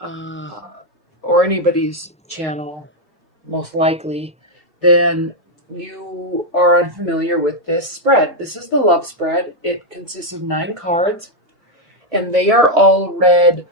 or anybody's channel, most likely, then you are unfamiliar with this spread. This is the love spread. It consists of 9 cards, and they are all read,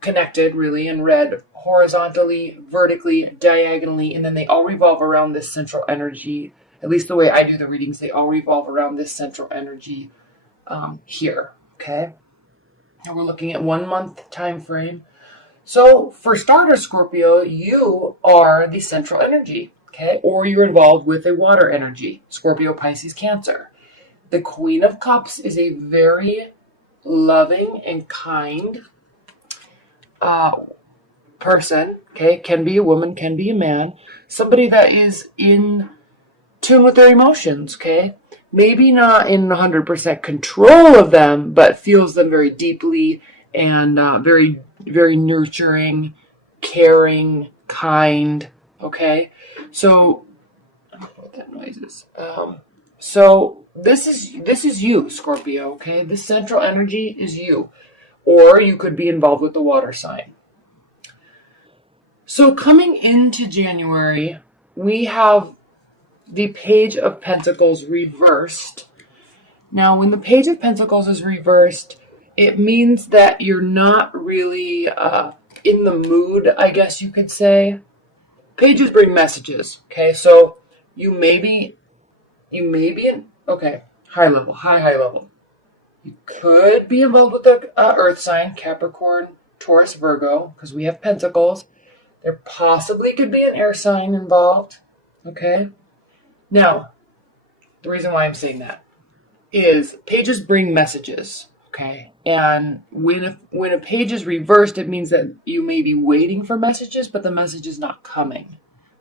connected really, and read horizontally, vertically, diagonally, and then they all revolve around this central energy. At least the way I do the readings, they all revolve around this central energy here, okay? And we're looking at 1 month time frame. So for starters, Scorpio, you are the central energy, okay? Or you're involved with a water energy, Scorpio, Pisces, Cancer. The Queen of Cups is a very loving and kind person, okay? Can be a woman, can be a man. Somebody that is in tune with their emotions, okay? Maybe not in 100% control of them, but feels them very deeply and very, very nurturing, caring, kind, okay? So, I don't know what that noise is. So this is you, Scorpio, okay? This central energy is you. Or you could be involved with the water sign. So coming into January, we have the Page of Pentacles reversed. Now, when the Page of Pentacles is reversed, it means that you're not really in the mood, I guess you could say. Pages bring messages, okay? So you may be in, okay, high level. You could be involved with the earth sign, Capricorn, Taurus, Virgo, because we have pentacles. There possibly could be an air sign involved, okay? Now, the reason why I'm saying that is pages bring messages, okay? And when a page is reversed, it means that you may be waiting for messages, but the message is not coming,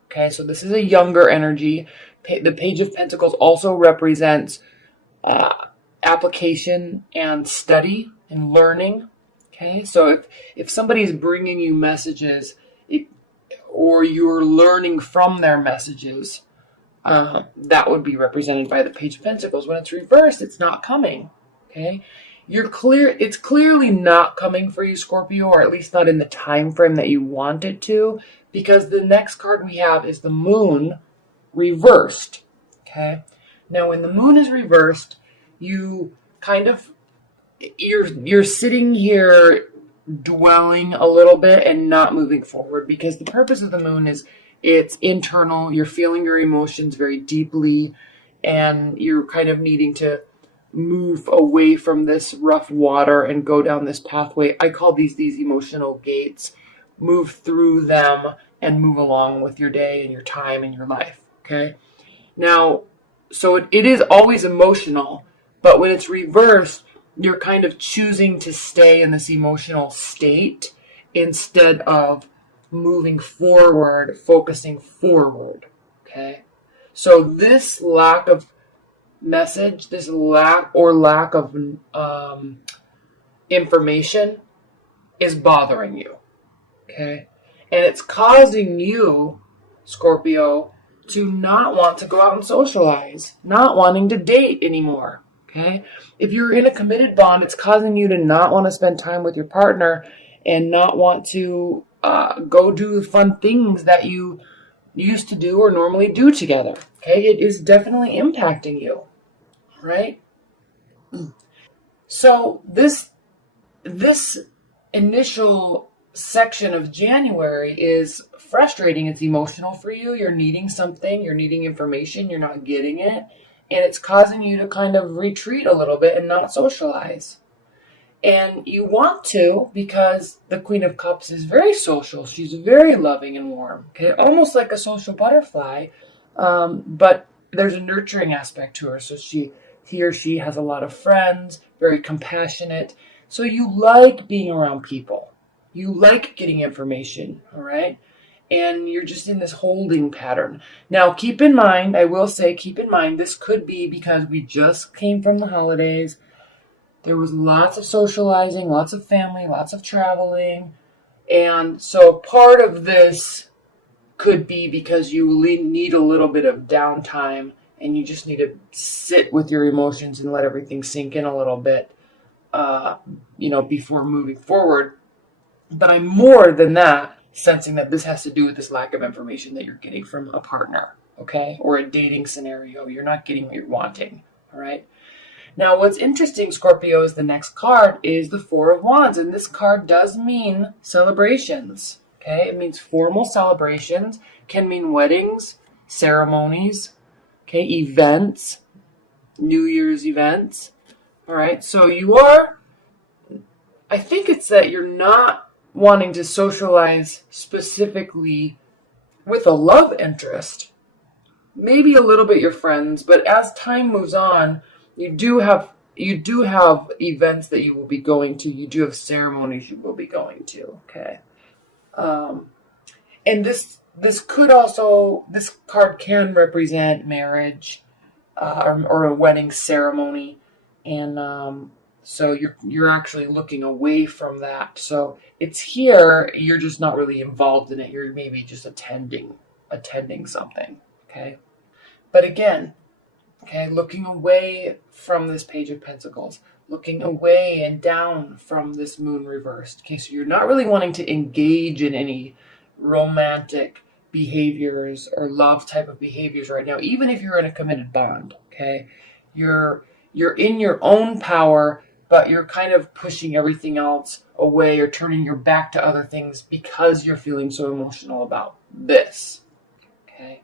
okay? So this is a younger energy. The Page of Pentacles also represents application and study and learning, okay? So if somebody's bringing you messages or you're learning from their messages, that would be represented by the Page of Pentacles. When it's reversed, it's not coming, okay? It's clearly not coming for you, Scorpio, or at least not in the time frame that you want it to, because the next card we have is the Moon reversed, okay? Now, when the Moon is reversed, you kind of, you're sitting here dwelling a little bit and not moving forward, because the purpose of the Moon is it's internal. You're feeling your emotions very deeply, and you're kind of needing to move away from this rough water and go down this pathway. I call these emotional gates. Move through them and move along with your day and your time and your life, okay? Now, so it is always emotional, but when it's reversed, you're kind of choosing to stay in this emotional state instead of moving forward, focusing forward, okay? So this lack of message, this lack of information is bothering you, okay? And it's causing you, Scorpio, to not want to go out and socialize, not wanting to date anymore, okay? If you're in a committed bond, it's causing you to not want to spend time with your partner and not want to go do fun things that you used to do or normally do together, okay? It is definitely impacting you, right? So this initial section of January is frustrating. It's emotional for you. You're needing something. You're needing information. You're not getting it. And it's causing you to kind of retreat a little bit and not socialize. And you want to, because the Queen of Cups is very social. She's very loving and warm, okay? Almost like a social butterfly. But there's a nurturing aspect to her. So he or she has a lot of friends, very compassionate. So you like being around people. You like getting information, all right? And you're just in this holding pattern. Now, keep in mind, this could be because we just came from the holidays. There was lots of socializing, lots of family, lots of traveling. And so part of this could be because you need a little bit of downtime and you just need to sit with your emotions and let everything sink in a little bit, before moving forward. But I'm more than that, sensing that this has to do with this lack of information that you're getting from a partner, okay? Or a dating scenario. You're not getting what you're wanting, all right? Now, what's interesting, Scorpio, is the next card is the Four of Wands. And this card does mean celebrations, okay? It means formal celebrations, can mean weddings, ceremonies, okay, events, New Year's events, all right? So I think it's that you're not wanting to socialize specifically with a love interest. Maybe a little bit your friends, but as time moves on, you do have events that you will be going to. You do have ceremonies you will be going to. Okay, and this card can represent marriage or a wedding ceremony, and so you're actually looking away from that. So it's here. You're just not really involved in it. You're maybe just attending something. Okay, but again. Okay, looking away from this Page of Pentacles, looking away and down from this Moon reversed. Okay, so you're not really wanting to engage in any romantic behaviors or love type of behaviors right now, even if you're in a committed bond. Okay, you're in your own power, but you're kind of pushing everything else away or turning your back to other things because you're feeling so emotional about this. Okay.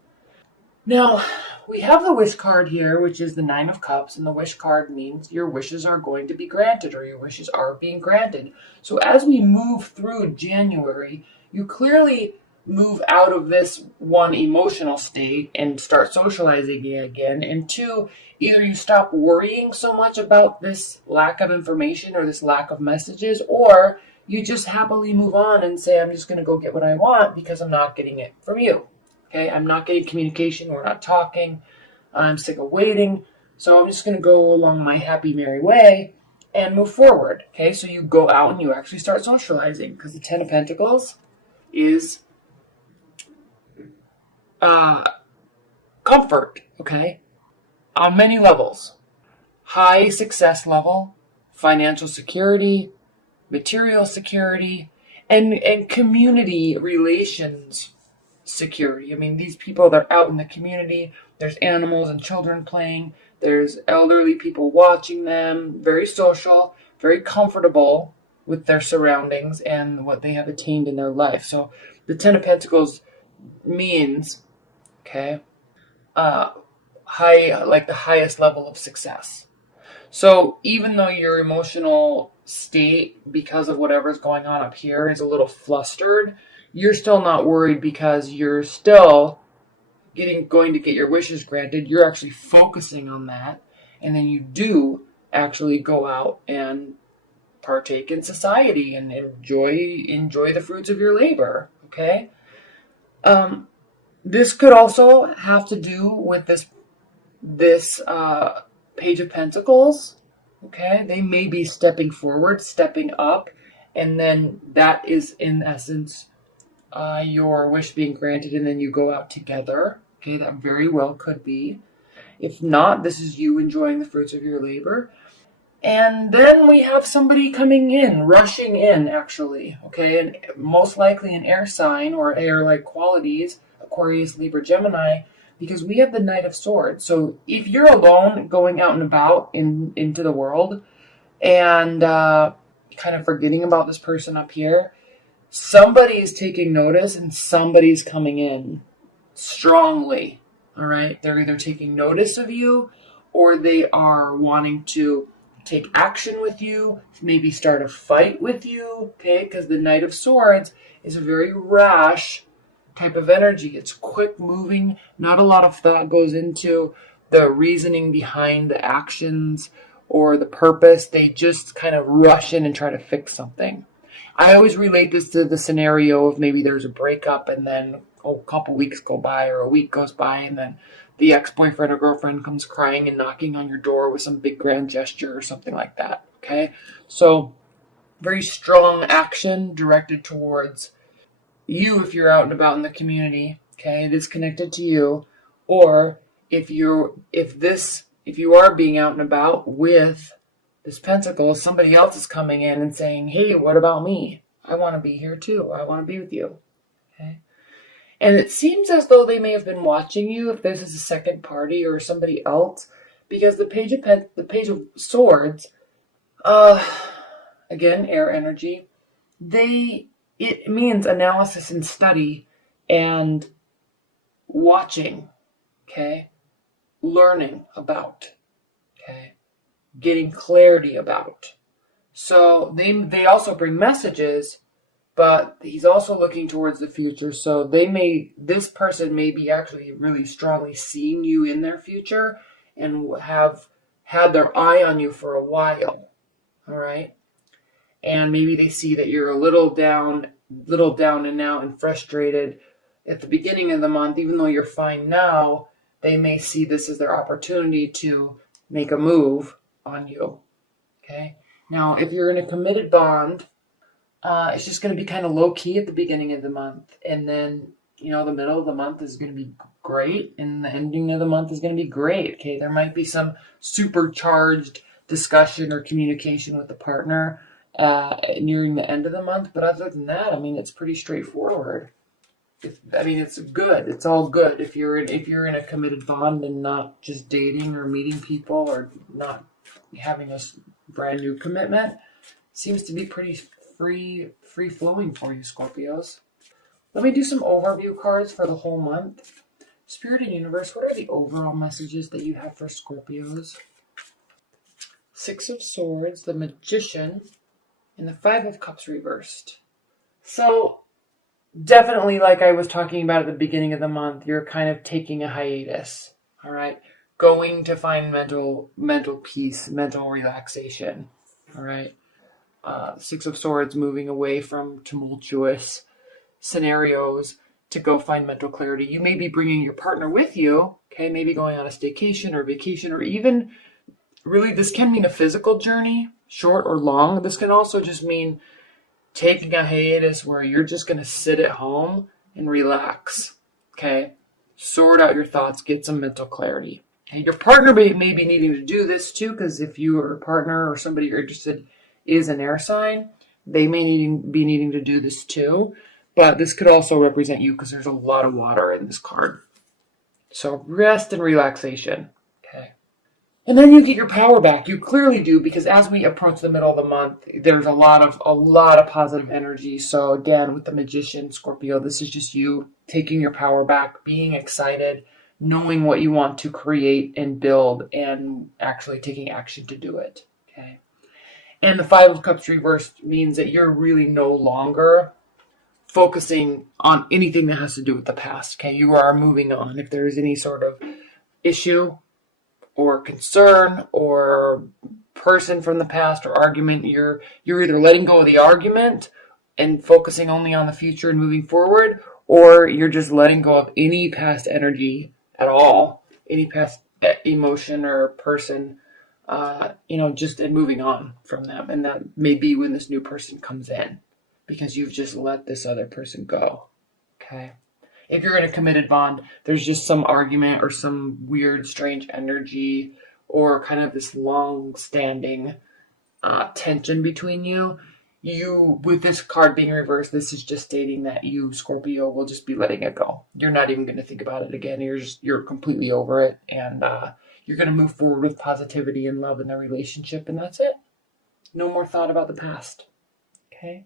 Now, we have the wish card here, which is the Nine of Cups, and the wish card means your wishes are going to be granted, or your wishes are being granted. So as we move through January, you clearly move out of this one emotional state and start socializing again, and two, either you stop worrying so much about this lack of information or this lack of messages, or you just happily move on and say, I'm just going to go get what I want because I'm not getting it from you. Okay, I'm not getting communication. We're not talking. I'm sick of waiting. So I'm just going to go along my happy, merry way and move forward. Okay, so you go out and you actually start socializing because the Ten of Pentacles is comfort. Okay, on many levels. High success level, financial security, material security, and community relations security. I mean, these people, they're out in the community. There's animals and children playing. There's elderly people watching them. Very social, very comfortable with their surroundings and what they have attained in their life. So the Ten of Pentacles means, okay, high, like the highest level of success. So even though your emotional state, because of whatever's going on up here, is a little flustered, you're still not worried because you're still going to get your wishes granted. You're actually focusing on that. And then you do actually go out and partake in society and enjoy the fruits of your labor. Okay? This could also have to do with this Page of Pentacles. Okay? They may be stepping forward, stepping up, and then that is in essence your wish being granted, and then you go out together. Okay, that very well could be. If not, this is you enjoying the fruits of your labor. And then we have somebody coming in, rushing in, actually. Okay, and most likely an air sign or air-like qualities, Aquarius, Libra, Gemini, because we have the Knight of Swords. So if you're alone going out and about into the world and kind of forgetting about this person up here, somebody is taking notice and somebody's coming in strongly, all right? They're either taking notice of you or they are wanting to take action with you, maybe start a fight with you, okay? Because the Knight of Swords is a very rash type of energy. It's quick moving. Not a lot of thought goes into the reasoning behind the actions or the purpose. They just kind of rush in and try to fix something. I always relate this to the scenario of maybe there's a breakup and then a couple weeks go by or a week goes by and then the ex-boyfriend or girlfriend comes crying and knocking on your door with some big grand gesture or something like that, okay? So very strong action directed towards you if you're out and about in the community, okay? It is connected to you. Or if you are being out and about with this pentacle, somebody else is coming in and saying, hey, what about me? I want to be here too. I want to be with you. Okay. And it seems as though they may have been watching you if this is a second party or somebody else, because the page of swords, uh, again, air energy, it means analysis and study and watching, okay, learning about, okay, getting clarity about. So they also bring messages, but he's also looking towards the future. So this person may be actually really strongly seeing you in their future and have had their eye on you for a while. All right. And maybe they see that you're a little down and out and frustrated at the beginning of the month, even though you're fine now. They may see this as their opportunity to make a move on you. Okay. Now, if you're in a committed bond, it's just going to be kind of low key at the beginning of the month. And then, the middle of the month is going to be great. And the ending of the month is going to be great. Okay. There might be some supercharged discussion or communication with the partner nearing the end of the month. But other than that, it's pretty straightforward. It's good. It's all good if you're in a committed bond and not just dating or meeting people or not having a brand new commitment. Seems to be pretty free flowing for you, Scorpios. Let me do some overview cards for the whole month. Spirit and Universe, what are the overall messages that you have for Scorpios? Six of Swords, the Magician, and the Five of Cups reversed. So, definitely, like I was talking about at the beginning of the month, you're kind of taking a hiatus, all right? Going to find mental peace, mental relaxation, all right? Six of Swords, moving away from tumultuous scenarios to go find mental clarity. You may be bringing your partner with you, okay? Maybe going on a staycation or vacation, or even really this can mean a physical journey, short or long. This can also just mean taking a hiatus where you're just going to sit at home and relax, okay? Sort out your thoughts, get some mental clarity. Okay? Your partner may be needing to do this too, because if your partner or somebody you're interested is an air sign, they may be needing to do this too. But this could also represent you because there's a lot of water in this card. So rest and relaxation. Okay. And then you get your power back. You clearly do, because as we approach the middle of the month, there's a lot of positive energy. So again, with the Magician, Scorpio, this is just you taking your power back, being excited, knowing what you want to create and build, and actually taking action to do it. Okay. And the Five of Cups reversed means that you're really no longer focusing on anything that has to do with the past. Okay, you are moving on. If there is any sort of issue or concern or person from the past or argument, you're either letting go of the argument and focusing only on the future and moving forward, or you're just letting go of any past energy at all, any past emotion or person, just and moving on from them. And that may be when this new person comes in, because you've just let this other person go. Okay. If you're in a committed bond, there's just some argument or some weird, strange energy or kind of this long-standing tension between you. With this card being reversed, this is just stating that you, Scorpio, will just be letting it go. You're not even going to think about it again. You're completely over it, and you're going to move forward with positivity and love in the relationship, and that's it. No more thought about the past. Okay?